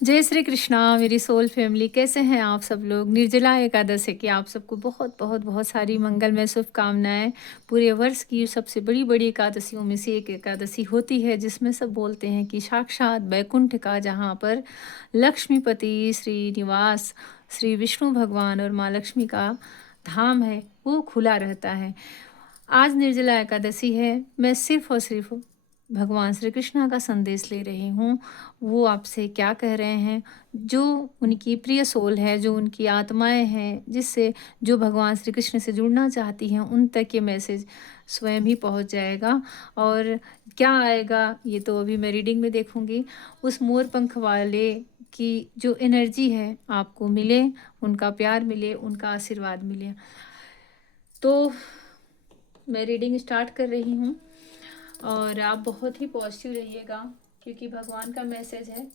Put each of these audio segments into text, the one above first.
जय श्री कृष्णा मेरी soul family, कैसे हैं आप सब लोग। निर्जला एकादशी की आप सबको बहुत बहुत बहुत सारी मंगलमय शुभकामनाएं। पूरे वर्ष की सबसे बड़ी बड़ी एकादशियों में से एक एकादशी होती है जिसमें सब बोलते हैं कि साक्षात बैकुंठ का, जहाँ पर लक्ष्मीपति श्री निवास श्री विष्णु भगवान और माँ लक्ष्मी का धाम है, वो खुला रहता है। आज निर्जला एकादशी है। मैं सिर्फ और सिर्फ भगवान श्री कृष्णा का संदेश ले रही हूँ। वो आपसे क्या कह रहे हैं, जो उनकी प्रिय सोल है, जो उनकी आत्माएं हैं, जिससे जो भगवान श्री कृष्ण से जुड़ना चाहती हैं, उन तक ये मैसेज स्वयं ही पहुंच जाएगा। और क्या आएगा ये तो अभी मैं रीडिंग में देखूंगी। उस मोर पंख वाले की जो एनर्जी है आपको मिले, उनका प्यार मिले, उनका आशीर्वाद मिले। तो मैं रीडिंग स्टार्ट कर रही हूँ और आप बहुत ही पॉजिटिव रहिएगा, क्योंकि भगवान का मैसेज है।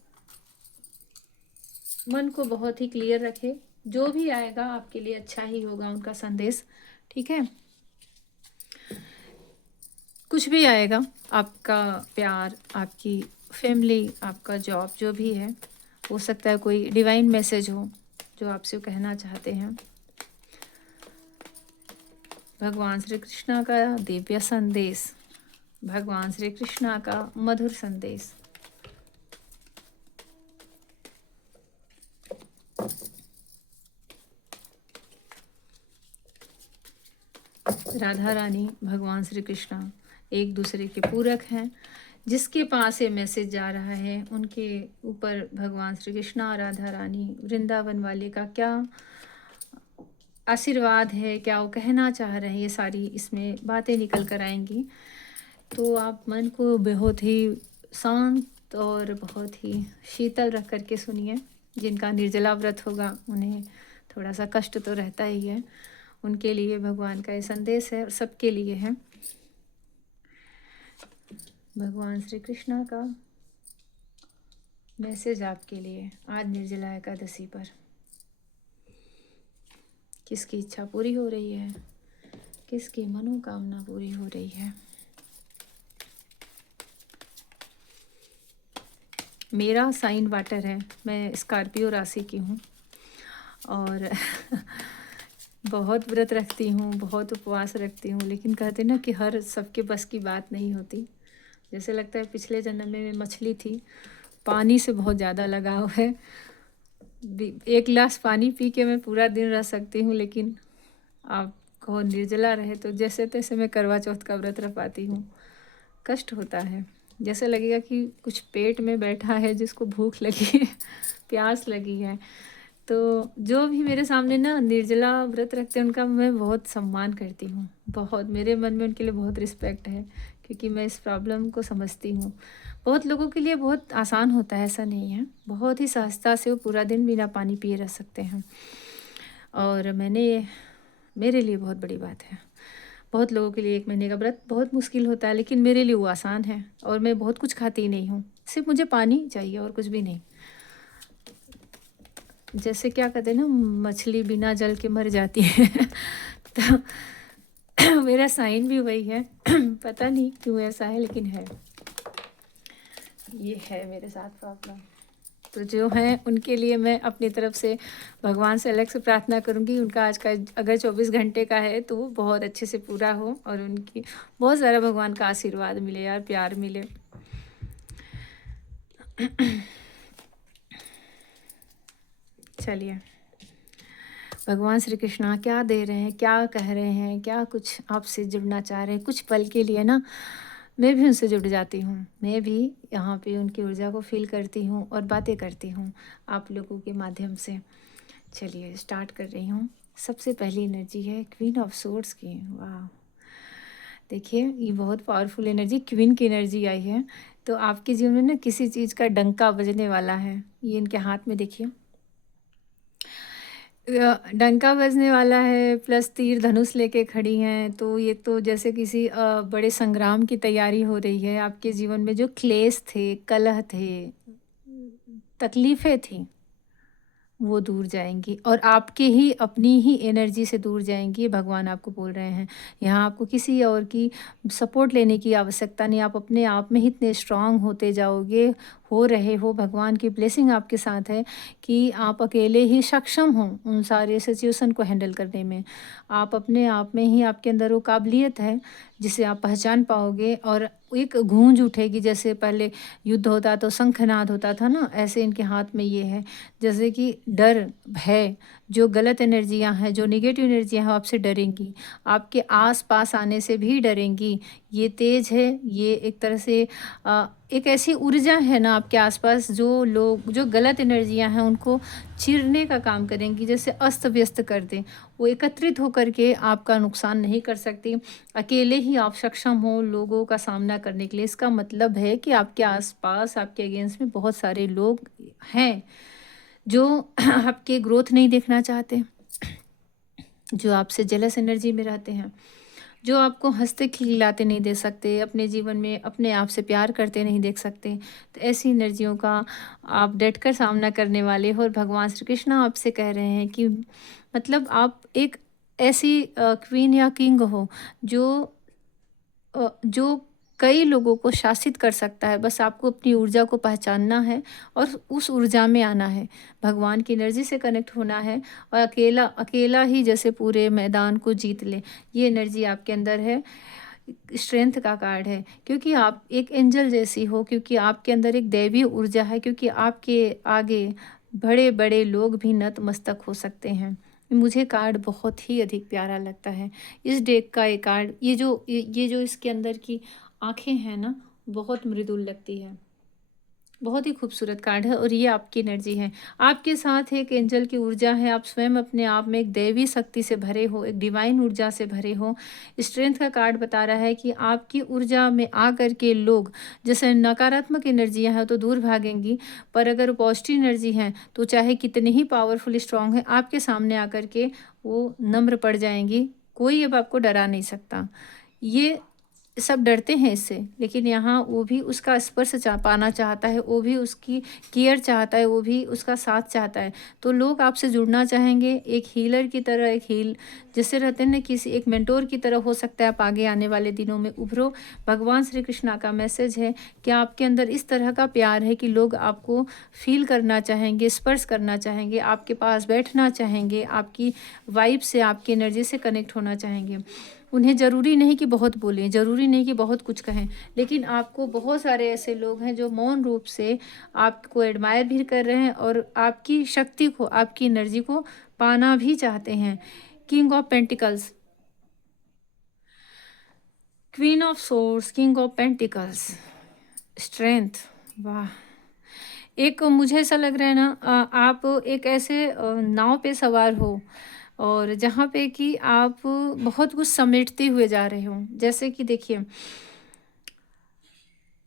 मन को बहुत ही क्लियर रखे, जो भी आएगा आपके लिए अच्छा ही होगा, उनका संदेश। ठीक है, कुछ भी आएगा, आपका प्यार, आपकी फैमिली, आपका जॉब, जो भी है, हो सकता है कोई डिवाइन मैसेज हो जो आपसे कहना चाहते हैं। भगवान श्री कृष्णा का दिव्य संदेश, भगवान श्री कृष्णा का मधुर संदेश। राधा रानी, भगवान श्री कृष्णा एक दूसरे के पूरक हैं। जिसके पास ये मैसेज जा रहा है उनके ऊपर भगवान श्री कृष्णा और राधा रानी, वृंदावन वाले का क्या आशीर्वाद है, क्या वो कहना चाह रहे हैं, ये सारी इसमें बातें निकल कर आएंगी। तो आप मन को बहुत ही शांत और बहुत ही शीतल रख कर के सुनिए। जिनका निर्जला व्रत होगा उन्हें थोड़ा सा कष्ट तो रहता ही है, उनके लिए भगवान का ये संदेश है और सबके लिए है। भगवान श्री कृष्णा का मैसेज आपके लिए आज निर्जला एकादशी पर। किसकी इच्छा पूरी हो रही है, किसकी मनोकामना पूरी हो रही है। मेरा साइन वाटर है, मैं स्कॉर्पियो राशि की हूँ और बहुत व्रत रखती हूँ, बहुत उपवास रखती हूँ, लेकिन कहते ना कि हर सबके बस की बात नहीं होती। जैसे लगता है पिछले जन्म में मैं मछली थी, पानी से बहुत ज़्यादा लगाव है। एक गिलास पानी पी के मैं पूरा दिन रह सकती हूँ, लेकिन आपको निर्जला रहे तो जैसे तैसे मैं करवा चौथ का व्रत रख पाती हूँ। कष्ट होता है, जैसे लगेगा कि कुछ पेट में बैठा है जिसको भूख लगी है, प्यास लगी है। तो जो भी मेरे सामने ना निर्जला व्रत रखते हैं उनका मैं बहुत सम्मान करती हूँ। बहुत मेरे मन में उनके लिए बहुत रिस्पेक्ट है, क्योंकि मैं इस प्रॉब्लम को समझती हूँ। बहुत लोगों के लिए बहुत आसान होता है, ऐसा नहीं है। बहुत ही सहजता से वो पूरा दिन बिना पानी पिए रह सकते हैं, और मेरे लिए बहुत बड़ी बात है। बहुत लोगों के लिए 1 महीने का व्रत बहुत मुश्किल होता है, लेकिन मेरे लिए वो आसान है। और मैं बहुत कुछ खाती नहीं हूँ, सिर्फ मुझे पानी चाहिए और कुछ भी नहीं। जैसे क्या कहते हैं ना, मछली बिना जल के मर जाती है तो मेरा साइन भी वही है पता नहीं क्यों ऐसा है, लेकिन है, ये है मेरे साथ प्रॉब्लम। तो जो हैं उनके लिए मैं अपनी तरफ से भगवान से अलग से प्रार्थना करूंगी। उनका आज का अगर 24 घंटे का है तो वो बहुत अच्छे से पूरा हो और उनकी बहुत सारा भगवान का आशीर्वाद मिले यार, प्यार मिले। चलिए, भगवान श्री कृष्णा क्या दे रहे हैं, क्या कह रहे हैं, क्या कुछ आपसे जुड़ना चाह रहे हैं। कुछ पल के लिए ना मैं भी उनसे जुड़ जाती हूँ, मैं भी यहाँ पे उनकी ऊर्जा को फील करती हूँ और बातें करती हूँ आप लोगों के माध्यम से। चलिए स्टार्ट कर रही हूँ। सबसे पहली एनर्जी है क्वीन ऑफ सोर्ड्स की। वाह, देखिए ये बहुत पावरफुल एनर्जी, क्वीन की एनर्जी आई है। तो आपके जीवन में ना किसी चीज़ का डंका बजने वाला है। ये इनके हाथ में देखिए, डंका बजने वाला है, प्लस तीर धनुष लेके खड़ी हैं। तो ये तो जैसे किसी बड़े संग्राम की तैयारी हो रही है। आपके जीवन में जो क्लेश थे, कलह थे, तकलीफ़ें थी, वो दूर जाएंगी और आपके ही अपनी ही एनर्जी से दूर जाएंगी। भगवान आपको बोल रहे हैं यहाँ आपको किसी और की सपोर्ट लेने की आवश्यकता नहीं। आप अपने आप में ही इतने स्ट्रांग होते जाओगे, हो रहे हो, भगवान की ब्लेसिंग आपके साथ है कि आप अकेले ही सक्षम हो उन सारे सिचुएशन को हैंडल करने में। आप अपने आप में ही आपके अंदर वो काबिलियत है जिसे आप पहचान पाओगे और एक गूंज उठेगी। जैसे पहले युद्ध होता तो शंखनाद होता था ना, ऐसे इनके हाथ में ये है। जैसे कि डर, भय, जो गलत एनर्जियां हैं, जो नेगेटिव एनर्जियां हैं, वो आपसे डरेंगी, आपके आस पास आने से भी डरेंगी। ये तेज है, ये एक तरह से एक ऐसी ऊर्जा है ना आपके आसपास, जो लोग, जो गलत एनर्जियां हैं उनको चीरने का काम करेंगी, जैसे अस्त व्यस्त कर दें। वो एकत्रित होकर के आपका नुकसान नहीं कर सकती। अकेले ही आप सक्षम हो लोगों का सामना करने के लिए। इसका मतलब है कि आपके आसपास, आपके अगेंस्ट में बहुत सारे लोग हैं जो आपके ग्रोथ नहीं देखना चाहते, जो आपसे जेलस एनर्जी में रहते हैं, जो आपको हँसते खिलखिलाते नहीं देख सकते, अपने जीवन में अपने आप से प्यार करते नहीं देख सकते। तो ऐसी एनर्जियों का आप डटकर सामना करने वाले हो और भगवान श्री कृष्ण आपसे कह रहे हैं कि मतलब आप एक ऐसी क्वीन या किंग हो जो जो कई लोगों को शासित कर सकता है। बस आपको अपनी ऊर्जा को पहचानना है और उस ऊर्जा में आना है, भगवान की एनर्जी से कनेक्ट होना है और अकेला अकेला ही जैसे पूरे मैदान को जीत ले। ये एनर्जी आपके अंदर है। स्ट्रेंथ का कार्ड है क्योंकि आप एक एंजल जैसी हो, क्योंकि आपके अंदर एक दैवी ऊर्जा है, क्योंकि आपके आगे बड़े बड़े लोग भी नतमस्तक हो सकते हैं। मुझे कार्ड बहुत ही अधिक प्यारा लगता है इस डेक का। ये कार्ड, ये जो इसके अंदर की आंखें हैं ना, बहुत मृदुल लगती है। बहुत ही खूबसूरत कार्ड है और ये आपकी एनर्जी है। आपके साथ एक एंजल की ऊर्जा है। आप स्वयं अपने आप में एक दैवी शक्ति से भरे हो, एक डिवाइन ऊर्जा से भरे हो। स्ट्रेंथ का कार्ड बता रहा है कि आपकी ऊर्जा में आकर के लोग, जैसे नकारात्मक एनर्जियां हैं तो दूर भागेंगी, पर अगर पॉजिटिव एनर्जी हैं तो चाहे कितने ही पावरफुल स्ट्रांग है, आपके सामने आकर के वो नम्र पड़ जाएंगी। कोई अब आपको डरा नहीं सकता। ये सब डरते हैं इससे, लेकिन यहाँ वो भी उसका स्पर्श पाना चाहता है, वो भी उसकी केयर चाहता है, वो भी उसका साथ चाहता है। तो लोग आपसे जुड़ना चाहेंगे एक हीलर की तरह। एक हील जैसे रहते हैं ना, किसी एक मेंटोर की तरह हो सकता है। आप आगे आने वाले दिनों में उभरो। भगवान श्री कृष्णा का मैसेज है कि आपके अंदर इस तरह का प्यार है कि लोग आपको फील करना चाहेंगे, स्पर्श करना चाहेंगे, आपके पास बैठना चाहेंगे, आपकी वाइब से, आपकी एनर्जी से कनेक्ट होना चाहेंगे। उन्हें ज़रूरी नहीं कि बहुत बोलें, ज़रूरी नहीं कि बहुत कुछ कहें, लेकिन आपको बहुत सारे ऐसे लोग हैं जो मौन रूप से आपको एडमायर भी कर रहे हैं और आपकी शक्ति को, आपकी एनर्जी को पाना भी चाहते हैं। King of pentacles, queen of source, king of pentacles, strength. वाह! एक मुझे ऐसा लग रहा है ना, आप एक ऐसे नाव पे सवार हो और जहाँ पे कि आप बहुत कुछ समेटते हुए जा रहे हो। जैसे कि देखिए,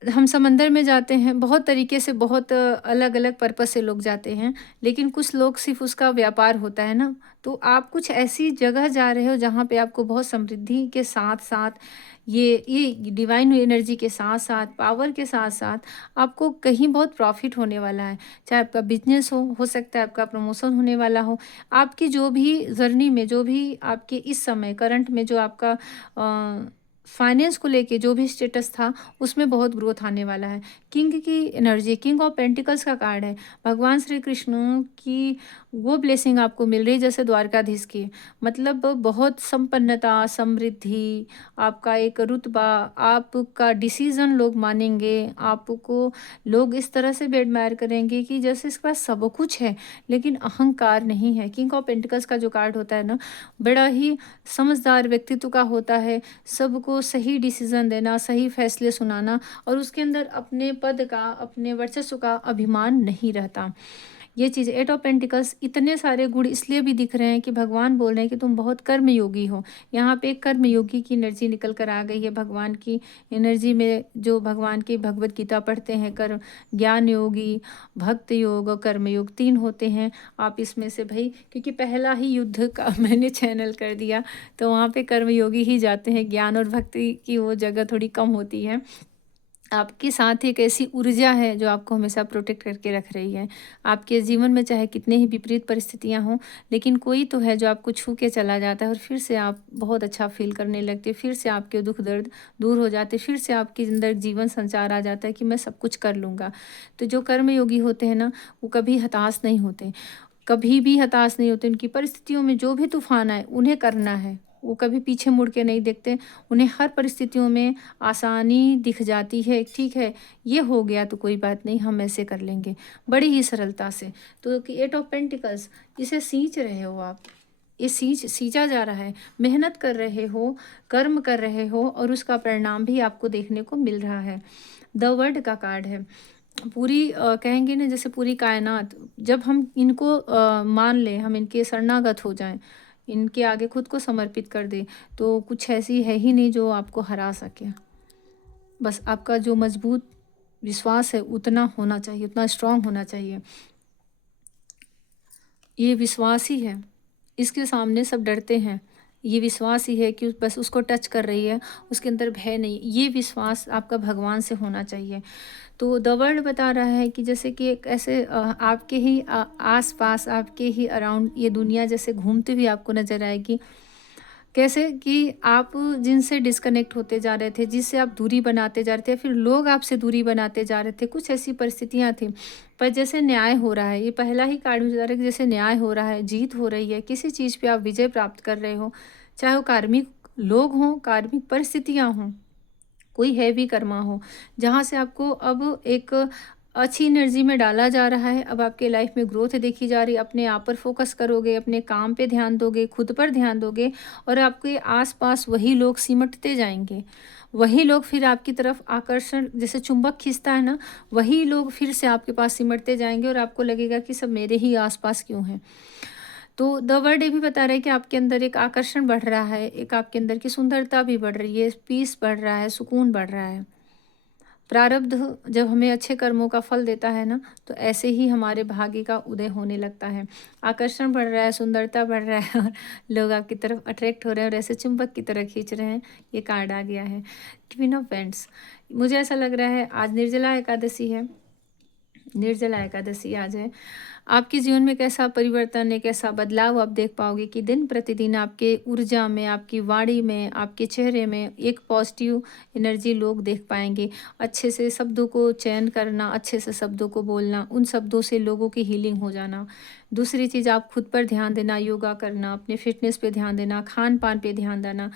हम समंदर में जाते हैं, बहुत तरीके से, बहुत अलग-अलग पर्पस से लोग जाते हैं, लेकिन कुछ लोग सिर्फ़ उसका व्यापार होता है ना, तो आप कुछ ऐसी जगह जा रहे हो जहाँ पे आपको बहुत समृद्धि के साथ-साथ ये डिवाइन एनर्जी के साथ-साथ, पावर के साथ-साथ आपको कहीं बहुत प्रॉफ़िट होने वाला है। चाहे आपका बिज़नेस हो सकता है आपका प्रमोशन होने वाला हो। आपकी जो भी जर्नी में, जो भी आपके इस समय करंट में जो आपका फाइनेंस को लेके जो भी स्टेटस था, उसमें बहुत ग्रोथ आने वाला है। किंग की एनर्जी, किंग ऑफ पेंटिकल्स का कार्ड है। भगवान श्री कृष्ण की वो ब्लेसिंग आपको मिल रही है जैसे द्वारकाधीश की। मतलब बहुत संपन्नता, समृद्धि, आपका एक रुतबा, आपका डिसीज़न लोग मानेंगे, आपको लोग इस तरह से भी एडमायर करेंगे कि जैसे इसके पास सब कुछ है, लेकिन अहंकार नहीं है। किंग ऑफ पेंटिकल्स का जो कार्ड होता है ना, बड़ा ही समझदार व्यक्तित्व का होता है। सबको सही डिसीज़न देना, सही फैसले सुनाना और उसके अंदर अपने पद का, अपने वर्चस्व का अभिमान नहीं रहता। ये चीज़ एट ऑफ पेंटिकल्स, इतने सारे गुण इसलिए भी दिख रहे हैं कि भगवान बोल रहे हैं कि तुम बहुत कर्मयोगी हो। यहाँ पे एक कर्मयोगी की एनर्जी निकल कर आ गई है। भगवान की एनर्जी में जो भगवान की भगवत गीता पढ़ते हैं, कर्म ज्ञान योगी, भक्त योग और कर्मयोग 3 होते हैं। आप इसमें से भई, क्योंकि पहला ही युद्ध का मैंने चैनल कर दिया, तो वहाँ पे कर्मयोगी ही जाते हैं, ज्ञान और भक्ति की वो जगह थोड़ी कम होती है। आपके साथ एक ऐसी ऊर्जा है जो आपको हमेशा प्रोटेक्ट करके रख रही है। आपके जीवन में चाहे कितने ही विपरीत परिस्थितियाँ हों, लेकिन कोई तो है जो आपको छू के चला जाता है और फिर से आप बहुत अच्छा फ़ील करने लगते हैं, फिर से आपके दुःख दर्द दूर हो जाते हैं, फिर से आपके अंदर जीवन संचार आ जाता है कि मैं सब कुछ कर लूँगा। तो जो कर्मयोगी होते हैं ना, वो कभी हताश नहीं होते, कभी भी हताश नहीं होते। उनकी परिस्थितियों में जो भी तूफ़ान आए, उन्हें करना है। वो कभी पीछे मुड़ के नहीं देखते। उन्हें हर परिस्थितियों में आसानी दिख जाती है, ठीक है, ये हो गया तो कोई बात नहीं, हम ऐसे कर लेंगे, बड़ी ही सरलता से। तो कि 8 ऑफ पेंटिकल्स, इसे सींच रहे हो आप, ये सींचा जा रहा है, मेहनत कर रहे हो, कर्म कर रहे हो और उसका परिणाम भी आपको देखने को मिल रहा है। द वर्ल्ड का कार्ड है। पूरी कहेंगे ना, जैसे पूरी कायनात, जब हम इनको मान लें, हम इनके शरणागत हो जाएं, इनके आगे खुद को समर्पित कर दें, तो कुछ ऐसी है ही नहीं जो आपको हरा सके। बस आपका जो मजबूत विश्वास है उतना होना चाहिए, उतना स्ट्रांग होना चाहिए। ये विश्वास ही है, इसके सामने सब डरते हैं। ये विश्वास ही है कि बस उसको टच कर रही है, उसके अंदर भय नहीं। ये विश्वास आपका भगवान से होना चाहिए। तो द वर्ल्ड बता रहा है कि जैसे कि एक ऐसे आपके ही आस-पास, आपके ही अराउंड ये दुनिया जैसे घूमती हुई आपको नज़र आएगी। कैसे कि आप जिनसे डिस्कनेक्ट होते जा रहे थे, जिससे आप दूरी बनाते जा रहे थे, फिर लोग आपसे दूरी बनाते जा रहे थे, कुछ ऐसी परिस्थितियाँ थी। पर जैसे न्याय हो रहा है, ये पहला ही कार्ड मुझे बता रहा है कि जैसे न्याय हो रहा है, जीत हो रही है, किसी चीज़ पे आप विजय प्राप्त कर रहे हो, चाहे वो कार्मिक लोग हों, कार्मिक परिस्थितियाँ हों, कोई हैवी कर्मा हो, जहाँ से आपको अब एक अच्छी एनर्जी में डाला जा रहा है। अब आपके लाइफ में ग्रोथ देखी जा रही है, अपने आप पर फोकस करोगे, अपने काम पे ध्यान दोगे, खुद पर ध्यान दोगे और आपके आसपास वही लोग सिमटते जाएंगे। वही लोग फिर आपकी तरफ आकर्षण, जैसे चुंबक खींचता है ना, वही लोग फिर से आपके पास सिमटते जाएंगे और आपको लगेगा कि सब मेरे ही आसपास क्यों हैं। तो द वर्ड ये भी बता रहा है कि आपके अंदर एक आकर्षण बढ़ रहा है, एक आपके अंदर की सुंदरता भी बढ़ रही है, पीस बढ़ रहा है, सुकून बढ़ रहा है। प्रारब्ध जब हमें अच्छे कर्मों का फल देता है ना, तो ऐसे ही हमारे भाग्य का उदय होने लगता है। आकर्षण बढ़ रहा है, सुंदरता बढ़ रहा है और लोग आपकी तरफ अट्रैक्ट हो रहे हैं और ऐसे चुंबक की तरह खींच रहे हैं। ये कार्ड आ गया है, क्वीन ऑफ पेंट्स। मुझे ऐसा लग रहा है आज निर्जला एकादशी है, निर्जला एकादशी आज है। आपके जीवन में कैसा परिवर्तन है, कैसा बदलाव आप देख पाओगे कि दिन प्रतिदिन आपके ऊर्जा में, आपकी वाणी में, आपके चेहरे में एक पॉजिटिव एनर्जी लोग देख पाएंगे। अच्छे से शब्दों को चयन करना, अच्छे से शब्दों को बोलना, उन शब्दों से लोगों की हीलिंग हो जाना। दूसरी चीज़, आप खुद पर ध्यान देना, योगा करना, अपने फिटनेस पे ध्यान देना, खान पान पे ध्यान देना,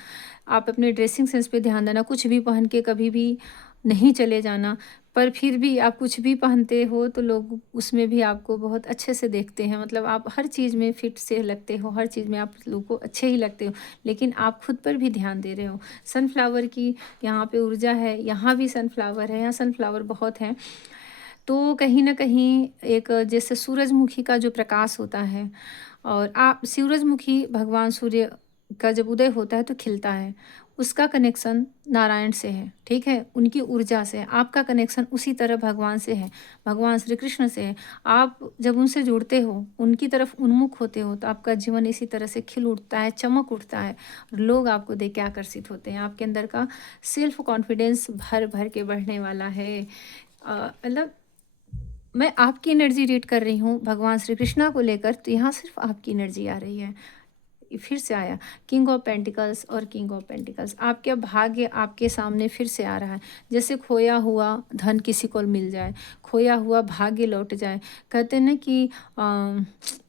आप अपने ड्रेसिंग सेंस पे ध्यान देना। कुछ भी पहन के कभी भी नहीं चले जाना, पर फिर भी आप कुछ भी पहनते हो तो लोग उसमें भी आपको बहुत अच्छे से देखते हैं। मतलब आप हर चीज़ में फिट से लगते हो, हर चीज़ में आप लोगों को अच्छे ही लगते हो, लेकिन आप खुद पर भी ध्यान दे रहे हो। सनफ्लावर की यहाँ पे ऊर्जा है, यहाँ भी सनफ्लावर है, यहाँ सनफ्लावर बहुत हैं। तो कहीं न कहीं एक जैसे सूरजमुखी का जो प्रकाश होता है, और आप सूरजमुखी भगवान सूर्य का जब उदय होता है तो खिलता है। उसका कनेक्शन नारायण से है, ठीक है? उनकी ऊर्जा से है। आपका कनेक्शन उसी तरह भगवान से है, भगवान श्री कृष्ण से है। आप जब उनसे जुड़ते हो, उनकी तरफ उन्मुख होते हो, तो आपका जीवन इसी तरह से खिल उठता है, चमक उठता है और लोग आपको देख के आकर्षित होते हैं। आपके अंदर का सेल्फ कॉन्फिडेंस भर-भर के बढ़ने वाला है। मतलब मैं आपकी एनर्जी रीड कर रही हूँ भगवान श्री कृष्णा को लेकर, तो यहाँ सिर्फ आपकी एनर्जी आ रही है। ये फिर से आया किंग ऑफ पेंटिकल्स और किंग ऑफ पेंटिकल्स। आपका भाग्य आपके सामने फिर से आ रहा है, जैसे खोया हुआ धन किसी को मिल जाए, खोया हुआ भाग्य लौट जाए। कहते हैं ना कि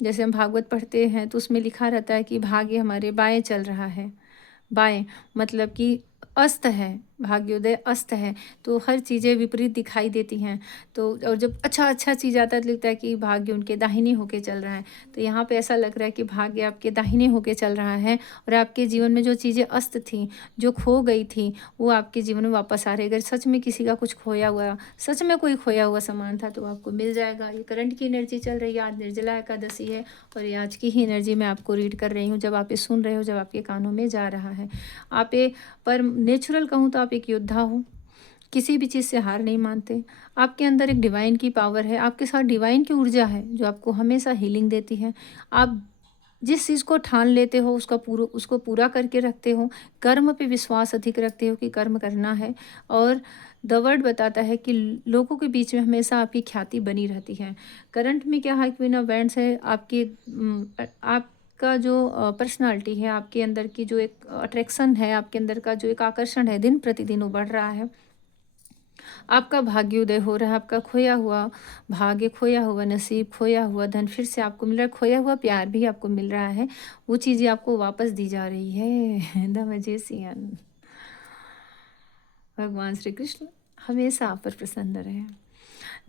जैसे हम भागवत पढ़ते हैं तो उसमें लिखा रहता है कि भाग्य हमारे बाएं चल रहा है। बाएं मतलब कि अस्त है, भाग्योदय अस्त है, तो हर चीज़ें विपरीत दिखाई देती हैं। तो और जब अच्छा चीज़ आता है तो लगता है कि भाग्य उनके दाहिने होके चल रहा है। तो यहाँ पे ऐसा लग रहा है कि भाग्य आपके दाहिने होके चल रहा है और आपके जीवन में जो चीज़ें अस्त थी, जो खो गई थी, वो आपके जीवन में वापस आ रही है। अगर सच में किसी का कुछ खोया हुआ, सच में कोई खोया हुआ सामान था तो आपको मिल जाएगा। ये करंट की एनर्जी चल रही है, आज निर्जला एकादशी है और ये आज की ही एनर्जी मैं आपको रीड कर रही हूँ। जब आप ये सुन रहे हो, जब आपके कानों में जा रहा है, आप ये पर नेचुरल कहूँ तो आप एक योद्धा हो, किसी भी चीज़ से हार नहीं मानते। आपके अंदर एक डिवाइन की पावर है, आपके साथ डिवाइन की ऊर्जा है जो आपको हमेशा हीलिंग देती है। आप जिस चीज़ को ठान लेते हो उसको पूरा करके रखते हो। कर्म पे विश्वास अधिक रखते हो कि कर्म करना है और द वर्ड बताता है कि लोगों के बीच में हमेशा आपकी ख्याति बनी रहती है। करंट में क्या है, क्वीन ऑफ वैंड्स है, आपके आपका जो पर्सनालिटी है, आपके अंदर की जो एक अट्रैक्शन है, आपके अंदर का जो एक आकर्षण है, दिन प्रतिदिन वो बढ़ रहा है। आपका भाग्योदय हो रहा है, आपका खोया हुआ भाग्य, खोया हुआ नसीब, खोया हुआ धन फिर से आपको मिल रहा है, खोया हुआ प्यार भी आपको मिल रहा है। वो चीज़ें आपको वापस दी जा रही है। द मैजिशियन, भगवान श्री कृष्ण हमेशा आप पर प्रसन्न रहे।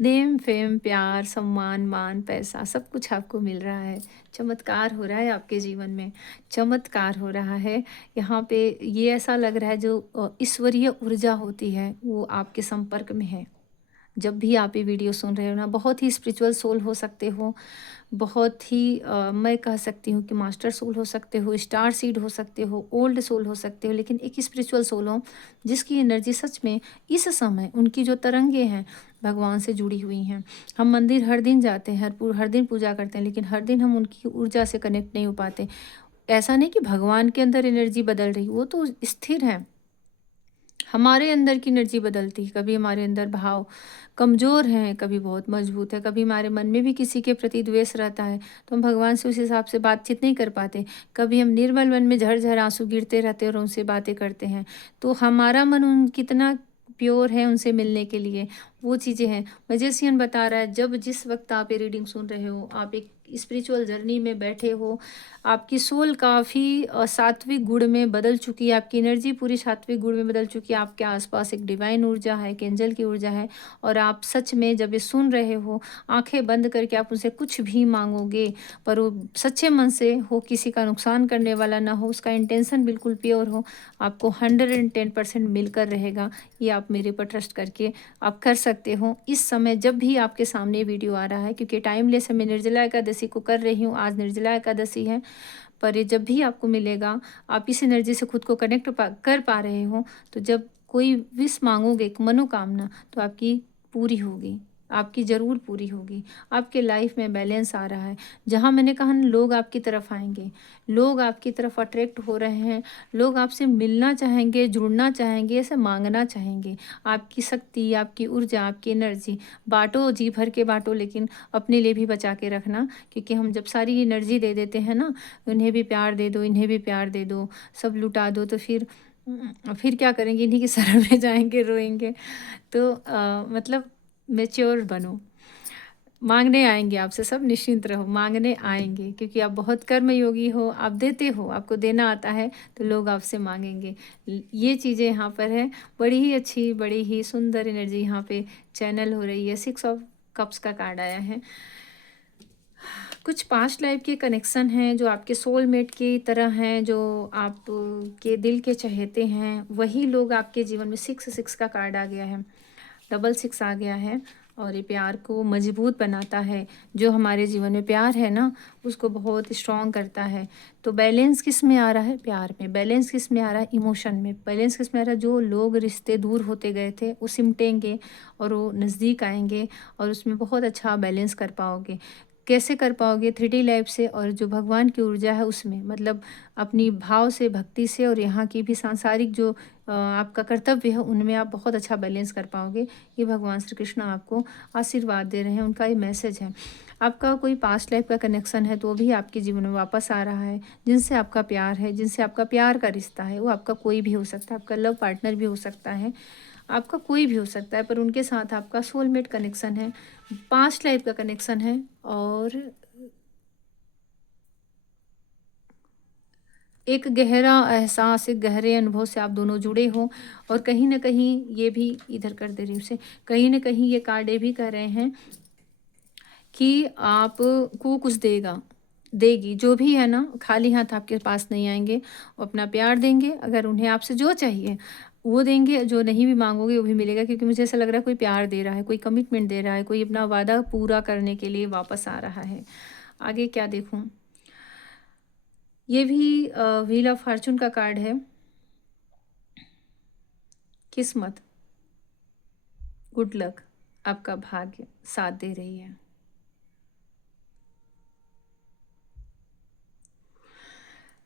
नेम फेम प्यार सम्मान मान पैसा सब कुछ आपको मिल रहा है। चमत्कार हो रहा है आपके जीवन में, चमत्कार हो रहा है। यहाँ पे ये ऐसा लग रहा है जो ईश्वरीय ऊर्जा होती है वो आपके संपर्क में है। जब भी आप ये वीडियो सुन रहे हो ना, बहुत ही स्पिरिचुअल सोल हो सकते हो, बहुत ही मैं कह सकती हूँ कि मास्टर सोल हो सकते हो, स्टार सीड हो सकते हो, ओल्ड सोल हो सकते हो, लेकिन एक स्पिरिचुअल सोल हो जिसकी एनर्जी सच में इस समय उनकी जो तरंगे हैं भगवान से जुड़ी हुई हैं। हम मंदिर हर दिन जाते हैं, हर दिन पूजा करते हैं, लेकिन हर दिन हम उनकी ऊर्जा से कनेक्ट नहीं हो पाते। ऐसा नहीं कि भगवान के अंदर एनर्जी बदल रही, वो तो स्थिर है। हमारे अंदर की एनर्जी बदलती है, कभी हमारे अंदर भाव कमज़ोर हैं, कभी बहुत मजबूत है, कभी हमारे मन में भी किसी के प्रति द्वेष रहता है तो हम भगवान से उस हिसाब से बातचीत नहीं कर पाते। कभी हम निर्मल मन में झरझर आंसू गिरते रहते हैं और उनसे बातें करते हैं, तो हमारा मन उन कितना प्योर है उनसे मिलने के लिए, वो चीज़ें हैं। मैजिशियन बता रहा है जब जिस वक्त आप ये रीडिंग सुन रहे हो, आप एक स्पिरिचुअल जर्नी में बैठे हो, आपकी सोल काफ़ी सात्विक गुण में बदल चुकी है, आपकी एनर्जी पूरी सात्विक गुण में बदल चुकी है, आपके आसपास एक डिवाइन ऊर्जा है, एक एंजल की ऊर्जा है, और आप सच में जब ये सुन रहे हो, आंखें बंद करके आप उनसे कुछ भी मांगोगे पर वो सच्चे मन से हो, किसी का नुकसान करने वाला ना हो, उसका इंटेंशन बिल्कुल प्योर हो, आपको 110% मिलकर रहेगा। ये आप मेरे पर ट्रस्ट करके आप कर सकते हो। इस समय जब भी आपके सामने वीडियो आ रहा है, क्योंकि टाइमलेस है, मैं निर्जला एकादशी को कर रही हूँ, आज निर्जला एकादशी है, पर ये जब भी आपको मिलेगा, आप इस एनर्जी से खुद को कनेक्ट कर पा रहे हो, तो जब कोई विश मांगोगे, एक मनोकामना, तो आपकी पूरी होगी, आपकी ज़रूर पूरी होगी। आपके लाइफ में बैलेंस आ रहा है। जहाँ मैंने कहा ना, लोग आपकी तरफ आएंगे, लोग आपकी तरफ अट्रैक्ट हो रहे हैं, लोग आपसे मिलना चाहेंगे, जुड़ना चाहेंगे, ऐसे मांगना चाहेंगे। आपकी शक्ति, आपकी ऊर्जा, आपकी एनर्जी बांटो, जी भर के बांटो, लेकिन अपने लिए भी बचा के रखना, क्योंकि हम जब सारी एनर्जी दे देते हैं ना, उन्हें भी प्यार दे दो, इन्हें भी प्यार दे दो, सब लुटा दो, तो फिर क्या करेंगे, इन्हीं की शरण में जाएंगे, रोएंगे। तो मतलब मैच्योर बनो, मांगने आएंगे आपसे, सब निश्चिंत रहो, मांगने आएंगे, क्योंकि आप बहुत कर्मयोगी हो, आप देते हो, आपको देना आता है, तो लोग आपसे मांगेंगे। ये चीज़ें यहाँ पर है। बड़ी ही अच्छी, बड़ी ही सुंदर एनर्जी यहाँ पे चैनल हो रही है। 6 ऑफ कप्स का कार्ड आया है। कुछ पास्ट लाइफ के कनेक्शन हैं जो आपके सोलमेट की तरह हैं, जो आप के दिल के चहेते हैं, वही लोग आपके जीवन में। 6 का कार्ड आ गया है, 6 आ गया है, और ये प्यार को मजबूत बनाता है। जो हमारे जीवन में प्यार है ना, उसको बहुत स्ट्रॉन्ग करता है। तो बैलेंस किस में आ रहा है? प्यार में। बैलेंस किस में आ रहा है? इमोशन में। बैलेंस किस में आ रहा है? जो लोग रिश्ते दूर होते गए थे वो सिमटेंगे और वो नज़दीक आएंगे, और उसमें बहुत अच्छा बैलेंस कर पाओगे। कैसे कर पाओगे? 3D लाइफ से, और जो भगवान की ऊर्जा है उसमें, मतलब अपनी भाव से, भक्ति से, और यहाँ की भी सांसारिक जो आपका कर्तव्य है, उनमें आप बहुत अच्छा बैलेंस कर पाओगे। ये भगवान श्री कृष्ण आपको आशीर्वाद दे रहे हैं, उनका ये मैसेज है। आपका कोई पास्ट लाइफ का कनेक्शन है तो वो भी आपके जीवन में वापस आ रहा है। जिनसे आपका प्यार है, जिनसे आपका प्यार का रिश्ता है, वो आपका कोई भी हो सकता है, आपका लव पार्टनर भी हो सकता है, आपका कोई भी हो सकता है, पर उनके साथ आपका सोलमेट कनेक्शन है, पास्ट लाइफ का कनेक्शन है, और एक गहरा एहसास, एक गहरे अनुभव से आप दोनों जुड़े हो। और कहीं न कहीं ये भी इधर कर दे रही हूँ उसे, कहीं न कहीं ये कार्ड ये भी कह रहे हैं कि आपको कुछ देगा, देगी, जो भी है ना, खाली हाथ आपके पास नहीं आएँगे। वो अपना प्यार देंगे, अगर उन्हें आपसे जो चाहिए वो देंगे, जो नहीं भी माँगोगे वो भी मिलेगा, क्योंकि मुझे ऐसा लग रहा है कोई प्यार दे रहा है, कोई कमिटमेंट दे रहा है, कोई अपना वादा पूरा करने के लिए वापस आ रहा है। आगे क्या देखूँ? ये भी व्हील ऑफ फॉर्च्यून का कार्ड है। किस्मत, गुड लक, आपका भाग्य साथ दे रही है।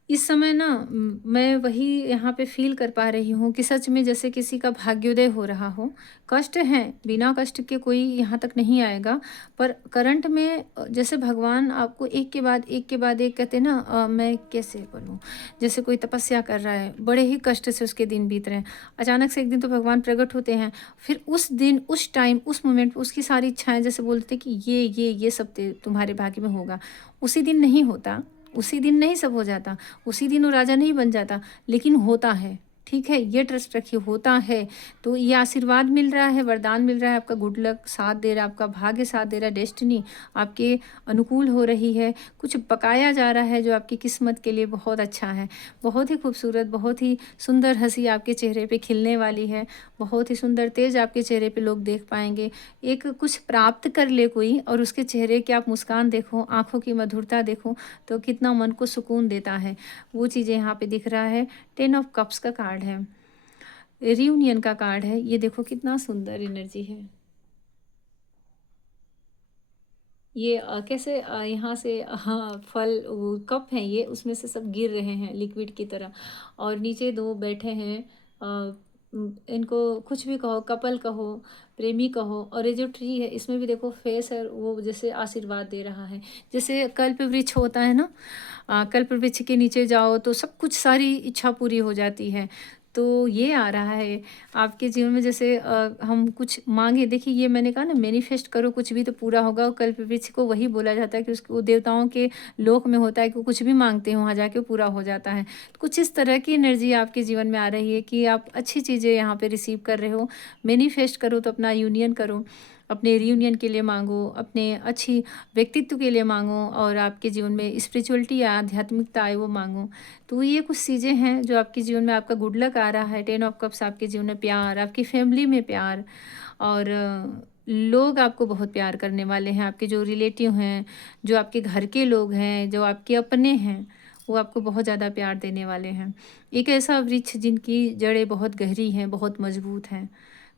इस समय ना मैं वही यहाँ पे फ़ील कर पा रही हूँ कि सच में जैसे किसी का भाग्योदय हो रहा हो। कष्ट हैं, बिना कष्ट के कोई यहाँ तक नहीं आएगा, पर करंट में जैसे भगवान आपको एक के बाद एक के बाद एक कहते हैं ना, मैं कैसे बोलूँ, जैसे कोई तपस्या कर रहा है, बड़े ही कष्ट से उसके दिन बीत रहे हैं। अचानक से एक दिन तो भगवान प्रकट होते हैं, फिर उस दिन, उस टाइम, उस मोमेंट पे उसकी सारी इच्छाएँ जैसे बोलते हैं कि ये सब तुम्हारे भाग्य में होगा। उसी दिन नहीं होता, उसी दिन नहीं सब हो जाता, उसी दिन वो राजा नहीं बन जाता, लेकिन होता है। ठीक है, ये ट्रस्ट रखिए, होता है। तो ये आशीर्वाद मिल रहा है, वरदान मिल रहा है, आपका गुड लक साथ दे रहा है, आपका भाग्य साथ दे रहा है, डेस्टिनी आपके अनुकूल हो रही है, कुछ पकाया जा रहा है जो आपकी किस्मत के लिए बहुत अच्छा है। बहुत ही खूबसूरत, बहुत ही सुंदर हंसी आपके चेहरे पे खिलने वाली है, बहुत ही सुंदर तेज आपके चेहरे पे लोग देख पाएंगे। एक कुछ प्राप्त कर ले कोई और उसके चेहरे की आप मुस्कान देखो, आंखों की मधुरता देखो, तो कितना मन को सुकून देता है। वो चीज़ें यहाँ पे दिख रहा है। 10 ऑफ कप्स का कार्ड है, रियूनियन का कार्ड है। ये देखो कितना सुंदर एनर्जी है। ये कैसे यहाँ से हाँ, फल वो कप हैं ये, उसमें से सब गिर रहे हैं लिक्विड की तरह, और नीचे दो बैठे हैं। इनको कुछ भी कहो, कपल कहो, प्रेमी कहो, और ये जो ट्री है इसमें भी देखो फेस है, वो जैसे आशीर्वाद दे रहा है। जैसे कल्प वृक्ष होता है ना, कल्प वृक्ष के नीचे जाओ तो सब कुछ, सारी इच्छा पूरी हो जाती है। तो ये आ रहा है आपके जीवन में, जैसे हम कुछ मांगे, देखिए ये मैंने कहा ना, मैनिफेस्ट करो कुछ भी तो पूरा होगा। और कल्प वृक्ष को वही बोला जाता है कि उसको देवताओं के लोक में होता है कि वो कुछ भी मांगते हैं वहाँ जाके पूरा हो जाता है। तो कुछ इस तरह की एनर्जी आपके जीवन में आ रही है कि आप अच्छी चीज़ें यहाँ पे रिसीव कर रहे हो। मैनिफेस्ट करो तो अपना यूनियन करो, अपने रियूनियन के लिए मांगो, अपने अच्छी व्यक्तित्व के लिए मांगो, और आपके जीवन में स्पिरिचुअलिटी या आध्यात्मिकता आए वो मांगो। तो ये कुछ चीज़ें हैं जो आपके जीवन में, आपका गुड लक आ रहा है। 10 ऑफ कप्स आपके जीवन में प्यार, आपकी फैमिली में प्यार, और लोग आपको बहुत प्यार करने वाले हैं। आपके जो रिलेटिव हैं, जो आपके घर के लोग हैं, जो आपके अपने हैं, वो आपको बहुत ज़्यादा प्यार देने वाले हैं। एक ऐसा वृक्ष जिनकी जड़ें बहुत गहरी हैं, बहुत मजबूत हैं।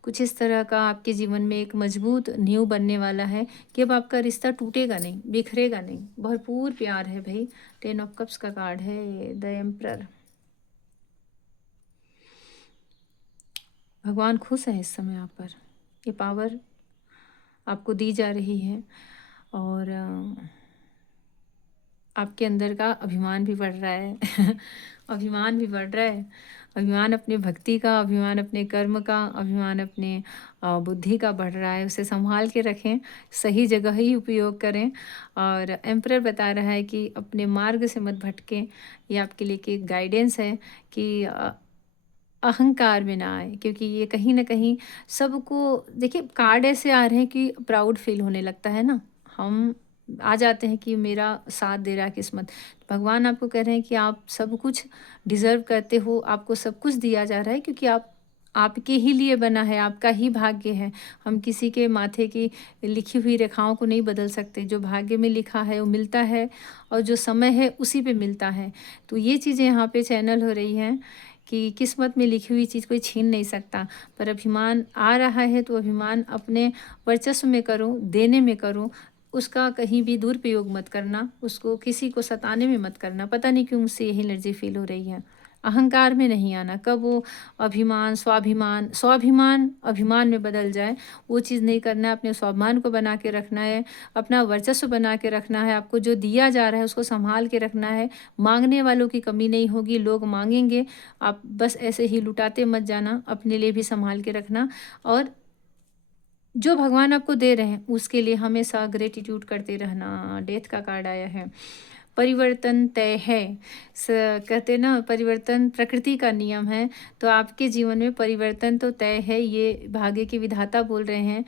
कुछ इस तरह का आपके जीवन में एक मजबूत नींव बनने वाला है कि अब आपका रिश्ता टूटेगा नहीं, बिखरेगा नहीं, भरपूर प्यार है भाई। 10 ऑफ कप्स का कार्ड है, द एम्परर। भगवान खुश हैं इस समय आप पर, ये पावर आपको दी जा रही है, और आपके अंदर का अभिमान भी बढ़ रहा है। अभिमान भी बढ़ रहा है, अभिमान अपने भक्ति का, अभिमान अपने कर्म का, अभिमान अपने बुद्धि का बढ़ रहा है। उसे संभाल के रखें, सही जगह ही उपयोग करें। और एम्परर बता रहा है कि अपने मार्ग से मत भटकें। ये आपके लिए एक गाइडेंस है कि अहंकार में ना आए, क्योंकि ये कहीं ना कहीं सबको, देखिए कार्ड ऐसे आ रहे हैं कि प्राउड फील होने लगता है ना, हम आ जाते हैं कि मेरा साथ दे रहा है किस्मत। भगवान आपको कह रहे हैं कि आप सब कुछ डिजर्व करते हो, आपको सब कुछ दिया जा रहा है, क्योंकि आप आपके ही लिए बना है, आपका ही भाग्य है। हम किसी के माथे की लिखी हुई रेखाओं को नहीं बदल सकते। जो भाग्य में लिखा है वो मिलता है, और जो समय है उसी पे मिलता है। तो ये चीज़ें यहाँ पे चैनल हो रही हैं कि किस्मत में लिखी हुई चीज़ कोई छीन नहीं सकता। पर अभिमान आ रहा है तो अभिमान अपने वर्चस्व में करो, देने में करो, उसका कहीं भी दुरुपयोग मत करना, उसको किसी को सताने में मत करना। पता नहीं क्यों मुझसे यही एनर्जी फील हो रही है। अहंकार में नहीं आना, कब वो अभिमान, स्वाभिमान, स्वाभिमान अभिमान में बदल जाए, वो चीज़ नहीं करना है। अपने स्वाभिमान को बना के रखना है, अपना वर्चस्व बना के रखना है, आपको जो दिया जा रहा है उसको संभाल के रखना है। मांगने वालों की कमी नहीं होगी, लोग मांगेंगे, आप बस ऐसे ही लुटाते मत जाना, अपने लिए भी संभाल के रखना। और जो भगवान आपको दे रहे हैं उसके लिए हमेशा ग्रेटिट्यूड करते रहना। डेथ का कार्ड आया है, परिवर्तन तय है। कहते हैं ना, परिवर्तन प्रकृति का नियम है। तो आपके जीवन में परिवर्तन तो तय है, ये भाग्य के विधाता बोल रहे हैं।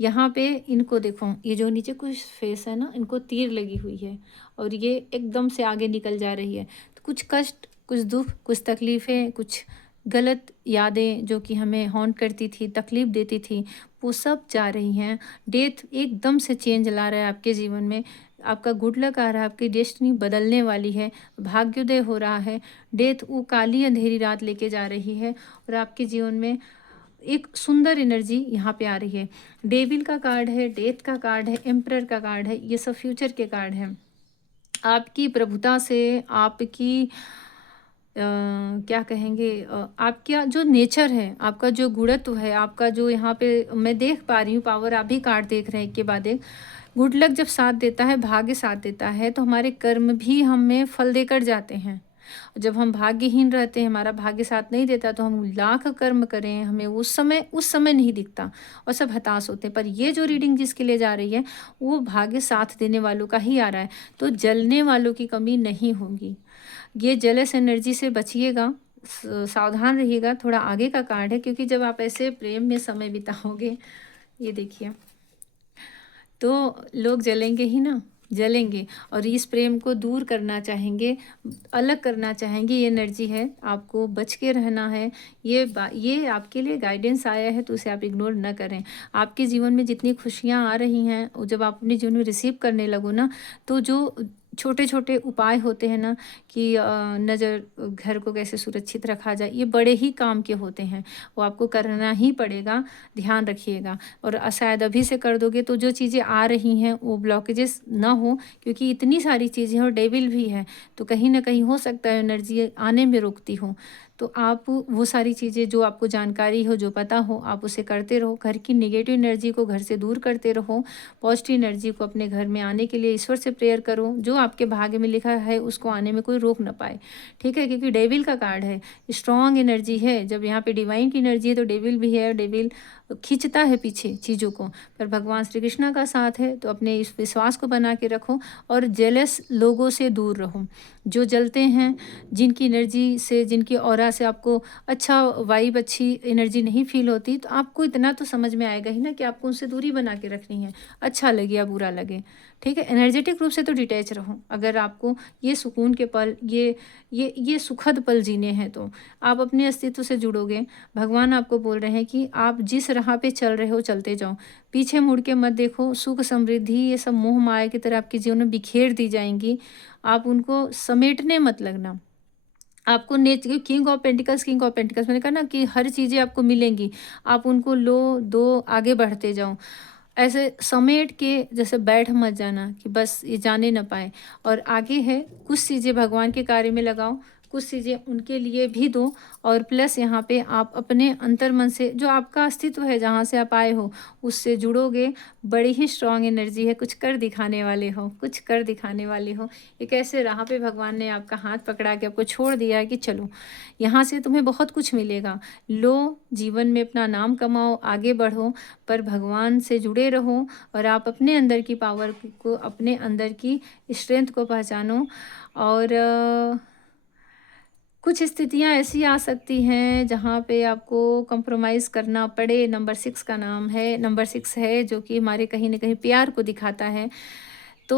यहाँ पे इनको देखो, ये जो नीचे कुछ फेस है ना, इनको तीर लगी हुई है, और ये एकदम से आगे निकल जा रही है। तो कुछ कष्ट, कुछ दुख, कुछ तकलीफ़ें, कुछ गलत यादें जो कि हमें हॉन्ट करती थी, तकलीफ़ देती थी, वो सब जा रही हैं। डेथ एकदम से चेंज ला रहा है आपके जीवन में। आपका गुड लक आ रहा है, आपकी डेस्टिनी बदलने वाली है, भाग्योदय हो रहा है। डेथ वो काली अंधेरी रात लेके जा रही है, और आपके जीवन में एक सुंदर एनर्जी यहाँ पे आ रही है। डेविल का कार्ड है, डेथ का कार्ड है, एम्परर का कार्ड है, ये सब फ्यूचर के कार्ड हैं। आपकी प्रभुता से, आपकी क्या कहेंगे, आपका जो नेचर है, आपका जो गुणत्व है, आपका जो यहाँ पे मैं देख पा रही हूँ पावर, आप भी कार्ड देख रहे हैं एक के बाद एक। गुड लक जब साथ देता है, भाग्य साथ देता है, तो हमारे कर्म भी हमें फल देकर जाते हैं। जब हम भाग्यहीन रहते हैं, हमारा भाग्य साथ नहीं देता, तो हम लाख कर्म करें, हमें उस समय नहीं दिखता और सब हताश होते हैं। पर ये जो रीडिंग जिसके लिए जा रही है, वो भाग्य साथ देने वालों का ही आ रहा है, तो जलने वालों की कमी नहीं होगी। ये जेलस एनर्जी से बचिएगा, सावधान रहिएगा। थोड़ा आगे का कार्ड है, क्योंकि जब आप ऐसे प्रेम में समय बिताओगे, ये देखिए, तो लोग जलेंगे ही ना, जलेंगे और इस प्रेम को दूर करना चाहेंगे, अलग करना चाहेंगे। ये एनर्जी है, आपको बच के रहना है। ये आपके लिए गाइडेंस आया है, तो उसे आप इग्नोर न करें। आपके जीवन में जितनी खुशियाँ आ रही हैं, और जब आप अपने जीवन में रिसीव करने लगो ना, तो जो छोटे छोटे उपाय होते हैं ना, कि नज़र, घर को कैसे सुरक्षित रखा जाए, ये बड़े ही काम के होते हैं, वो आपको करना ही पड़ेगा, ध्यान रखिएगा। और शायद अभी से कर दोगे तो जो चीज़ें आ रही हैं वो ब्लॉकेजेस ना हो, क्योंकि इतनी सारी चीज़ें और डेविल भी है, तो कहीं ना कहीं हो सकता है एनर्जी आने में रोकती हो। तो आप वो सारी चीज़ें जो आपको जानकारी हो, जो पता हो, आप उसे करते रहो। घर की नेगेटिव एनर्जी को घर से दूर करते रहो। पॉजिटिव एनर्जी को अपने घर में आने के लिए ईश्वर से प्रेयर करो। जो आपके भाग्य में लिखा है उसको आने में कोई रोक ना पाए, ठीक है, क्योंकि डेविल का कार्ड है, स्ट्रॉन्ग एनर्जी है। जब यहाँ पे डिवाइन की एनर्जी है, तो डेविल भी है, डेविल खींचता है पीछे चीज़ों को, पर भगवान श्री कृष्णा का साथ है। तो अपने इस विश्वास को बना के रखो और जेलस लोगों से दूर रहो। जो जलते हैं, जिनकी एनर्जी से, जिनकी ऑरा से आपको अच्छा वाइब, अच्छी एनर्जी नहीं फील होती, तो आपको इतना तो समझ में आएगा ही ना कि आपको उनसे दूरी बना के रखनी है, अच्छा लगे या बुरा लगे, ठीक है। एनर्जेटिक रूप से तो डिटैच रहो। अगर आपको ये सुकून के पल, ये सुखद पल जीने हैं, तो आप अपने अस्तित्व से जुड़ोगे। भगवान आपको बोल रहे हैं कि आप जिस राह पे चल रहे हो, चलते जाओ, पीछे मुड़ के मत देखो। सुख समृद्धि ये सब मोह माया की तरह आपके जीवन में बिखेर दी जाएंगी, आप उनको समेटने मत लगना। आपको किंग ऑफ पेंटिकल्स मैंने कहा ना कि हर चीज़ें आपको मिलेंगी, आप उनको लो, दो, आगे बढ़ते जाओ। ऐसे समेट के जैसे बैठ मत जाना कि बस ये जाने ना पाए। और आगे है, कुछ चीज़ें भगवान के कार्य में लगाओ, कुछ चीज़ें उनके लिए भी दो। और प्लस यहाँ पे आप अपने अंतर्मन से, जो आपका अस्तित्व है, जहाँ से आप आए हो, उससे जुड़ोगे। बड़ी ही स्ट्रांग एनर्जी है, कुछ कर दिखाने वाले हो, कुछ कर दिखाने वाले हो। एक ऐसे राह पे भगवान ने आपका हाथ पकड़ा के आपको छोड़ दिया है कि चलो, यहाँ से तुम्हें बहुत कुछ मिलेगा। लो, जीवन में अपना नाम कमाओ, आगे बढ़ो, पर भगवान से जुड़े रहो। और आप अपने अंदर की पावर को, अपने अंदर की स्ट्रेंथ को पहचानो। और कुछ स्थितियां ऐसी आ सकती हैं जहाँ पे आपको कंप्रोमाइज़ करना पड़े। नंबर 6 का नाम है, नंबर 6 है, जो कि हमारे कहीं न कहीं प्यार को दिखाता है। तो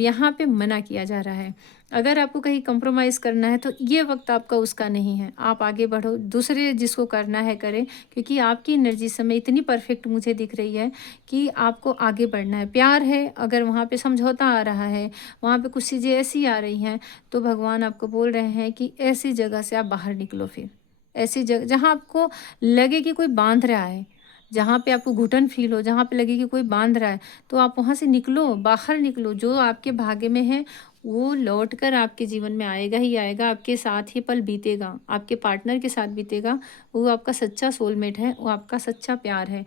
यहाँ पे मना किया जा रहा है। अगर आपको कहीं कंप्रोमाइज़ करना है, तो ये वक्त आपका उसका नहीं है। आप आगे बढ़ो, दूसरे जिसको करना है करें, क्योंकि आपकी एनर्जी इस समय इतनी परफेक्ट मुझे दिख रही है कि आपको आगे बढ़ना है। प्यार है, अगर वहाँ पे समझौता आ रहा है, वहाँ पे कुछ चीज़ें ऐसी आ रही हैं, तो भगवान आपको बोल रहे हैं कि ऐसी जगह से आप बाहर निकलो। फिर ऐसी जगह जहाँ आपको लगे कि कोई बांध रहा है, जहाँ पे आपको घुटन फील हो, जहाँ पे लगे कि कोई बांध रहा है, तो आप वहाँ से निकलो, बाहर निकलो। जो आपके भाग्य में है, वो लौट कर आपके जीवन में आएगा ही आएगा। आपके साथ ही पल बीतेगा, आपके पार्टनर के साथ बीतेगा। वो आपका सच्चा सोलमेट है, वो आपका सच्चा प्यार है।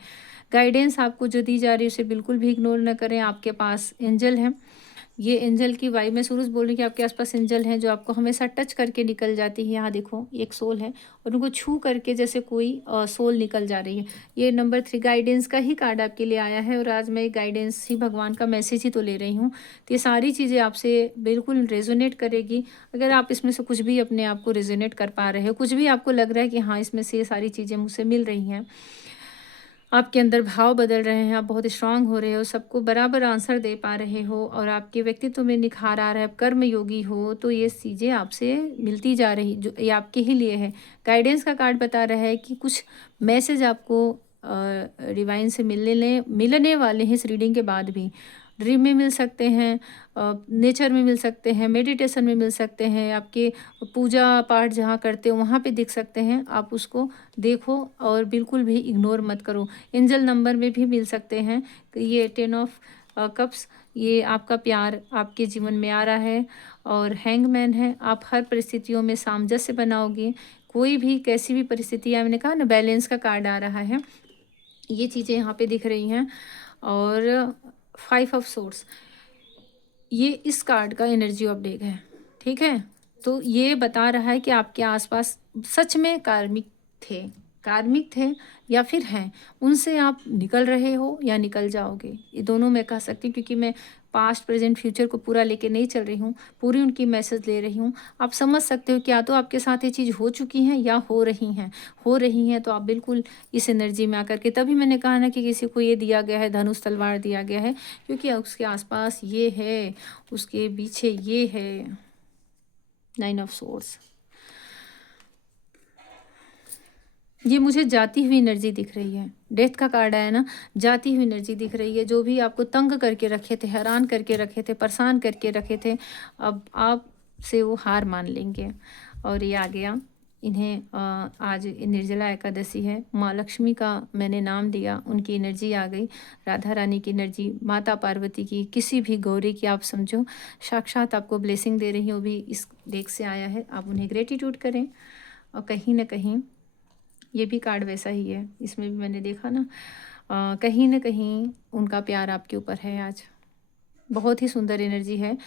गाइडेंस आपको जो दी जा रही है, उसे बिल्कुल भी इग्नोर न करें। आपके पास एंजल है, ये एंजल की वाइब मैं शुरू से बोल रही हूँ कि आपके आसपास एंजल हैं, जो आपको हमेशा टच करके निकल जाती है। यहाँ देखो, एक सोल है, और उनको छू करके जैसे कोई सोल निकल जा रही है। ये नंबर 3 गाइडेंस का ही कार्ड आपके लिए आया है, और आज मैं एक गाइडेंस ही, भगवान का मैसेज ही तो ले रही हूँ। तो ये सारी चीज़ें आपसे बिल्कुल रेजोनेट करेगी। अगर आप इसमें से कुछ भी अपने आप को रेजोनेट कर पा रहे हो, कुछ भी आपको लग रहा है कि हाँ, इसमें से ये सारी चीज़ें मुझसे मिल रही हैं, आपके अंदर भाव बदल रहे हैं, आप बहुत स्ट्रांग हो रहे हो, सबको बराबर आंसर दे पा रहे हो, और आपके व्यक्तित्व में निखार आ रहा है, आप कर्म योगी हो, तो ये चीज़ें आपसे मिलती जा रही, जो ये आपके ही लिए है। गाइडेंस का कार्ड बता रहा है कि कुछ मैसेज आपको डिवाइन से मिलने वाले हैं इस रीडिंग के बाद भी। ड्रीम में मिल सकते हैं, नेचर में मिल सकते हैं, मेडिटेशन में मिल सकते हैं, आपके पूजा पाठ जहाँ करते हो वहाँ पे दिख सकते हैं। आप उसको देखो और बिल्कुल भी इग्नोर मत करो। एंजल नंबर में भी मिल सकते हैं। ये 10 ऑफ कप्स, ये आपका प्यार आपके जीवन में आ रहा है। और हैंगमैन है, आप हर परिस्थितियों में सामंजस्य बनाओगे। कोई भी कैसी भी परिस्थिति है, मैंने कहा ना बैलेंस का कार्ड आ रहा है, ये चीज़ें यहाँ पे दिख रही हैं। और 5 ऑफ सोर्स, ये इस कार्ड का एनर्जी ऑफ डेक है, ठीक है। तो ये बता रहा है कि आपके आसपास सच में कार्मिक थे या फिर हैं, उनसे आप निकल रहे हो या निकल जाओगे, ये दोनों मैं कह सकती हूँ, क्योंकि मैं पास्ट प्रेजेंट फ्यूचर को पूरा लेके नहीं चल रही हूँ, पूरी उनकी मैसेज ले रही हूँ। आप समझ सकते हो कि या तो आपके साथ ये चीज़ हो चुकी हैं या हो रही हैं, तो आप बिल्कुल इस एनर्जी में आकर के, तभी मैंने कहा ना कि किसी को ये दिया गया है, धनुष तलवार दिया गया है, क्योंकि उसके आसपास ये है, उसके पीछे ये है, 9 ऑफ सोर्स। ये मुझे जाती हुई एनर्जी दिख रही है, डेथ का कार्ड आया ना, जाती हुई एनर्जी दिख रही है। जो भी आपको तंग करके रखे थे, हैरान करके रखे थे, परेशान करके रखे थे, अब आप से वो हार मान लेंगे। और ये आ गया इन्हें, आज निर्जला एकादशी है, माँ लक्ष्मी का मैंने नाम दिया, उनकी एनर्जी आ गई, राधा रानी की एनर्जी, माता पार्वती की, किसी भी गौरी की आप समझो, साक्षात आपको ब्लेसिंग दे रही हो, भी इस डेक से आया है। आप उन्हें ग्रेटिट्यूड करें। और कहीं ना कहीं ये भी कार्ड वैसा ही है, इसमें भी मैंने देखा ना, कहीं ना कहीं उनका प्यार आपके ऊपर है आज। बहुत ही सुंदर एनर्जी है।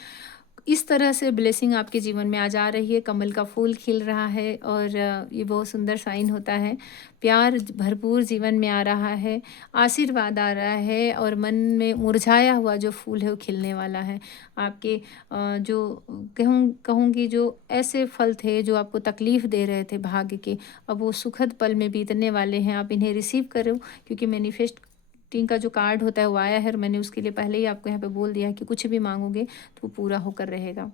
इस तरह से ब्लेसिंग आपके जीवन में आज आ रही है, कमल का फूल खिल रहा है, और ये बहुत सुंदर साइन होता है। प्यार भरपूर जीवन में आ रहा है, आशीर्वाद आ रहा है, और मन में मुरझाया हुआ जो फूल है वो खिलने वाला है। आपके जो कहूँगी जो ऐसे फल थे जो आपको तकलीफ़ दे रहे थे भाग्य के, अब वो सुखद पल में बीतने वाले हैं। आप इन्हें रिसीव करो, क्योंकि मैनिफेस्टिंग का जो कार्ड होता है वो आया है, और मैंने उसके लिए पहले ही आपको यहाँ पे बोल दिया है कि कुछ भी मांगोगे तो वो पूरा होकर रहेगा।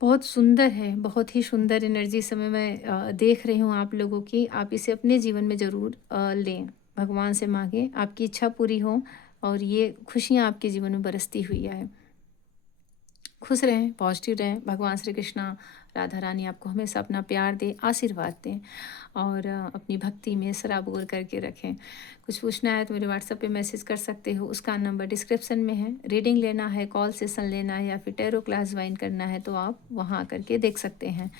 बहुत सुंदर है, बहुत ही सुंदर एनर्जी इस समय मैं देख रही हूँ आप लोगों की। आप इसे अपने जीवन में ज़रूर लें, भगवान से मांगें, आपकी इच्छा पूरी हो, और ये खुशियाँ आपके जीवन में बरसती हुई आए। खुश रहें, पॉजिटिव रहें। भगवान श्री कृष्णा, राधा रानी आपको हमेशा अपना प्यार दें, आशीर्वाद दें, और अपनी भक्ति में सराबोर करके रखें। कुछ पूछना है तो मेरे व्हाट्सएप पे मैसेज कर सकते हो, उसका नंबर डिस्क्रिप्शन में है। रीडिंग लेना है, कॉल सेशन लेना है, या फिर टैरो क्लास ज्वाइन करना है, तो आप वहाँ करके देख सकते हैं।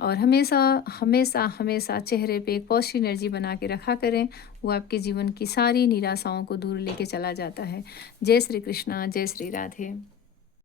और हमेशा हमेशा हमेशा चेहरे पे एक पॉजिटिव एनर्जी बना के रखा करें, वो आपके जीवन की सारी निराशाओं को दूर लेके चला जाता है। जय श्री कृष्णा, जय श्री राधे।